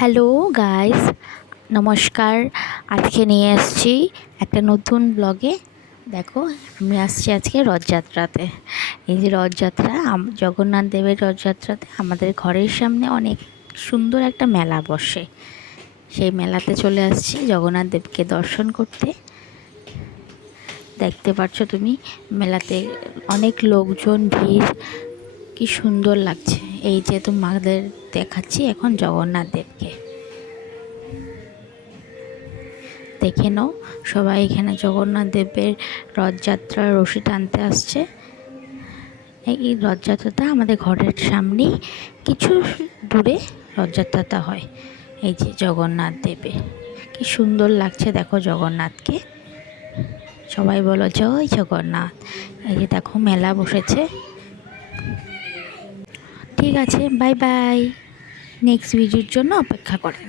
Hello guys, নমস্কার। আজকে নিয়ে আসছি একটা নতুন ব্লগে। দেখো, আমি আসছি আজকে রথযাত্রাতে। এই যে রথযাত্রা, জগন্নাথ দেবের রথযাত্রাতে আমাদের ঘরের সামনে অনেক সুন্দর একটা মেলা বসে। সেই মেলাতে চলে আসছি জগন্নাথ দেবকে দর্শন করতে। দেখতে পাচ্ছ তুমি, মেলাতে অনেক লোকজন, ভিড়, কি সুন্দর লাগছে। এই যে তোমাদের দেখাচ্ছি এখন জগন্নাথ দেবকে, দেখে নাও। সবাই এখানে জগন্নাথ দেবের রথযাত্রার রশি টানতে আসছে। এই রথযাত্রাটা আমাদের ঘরের সামনেই কিছু দূরে রথযাত্রাটা হয়। এই যে জগন্নাথ দেবে, কি সুন্দর লাগছে দেখো জগন্নাথকে। সবাই বলো জয় জগন্নাথ। এই যে দেখো মেলা বসেছে। ঠিক আছে, বাই বাই। নেক্সট ভিডিওর জন্য অপেক্ষা করেন।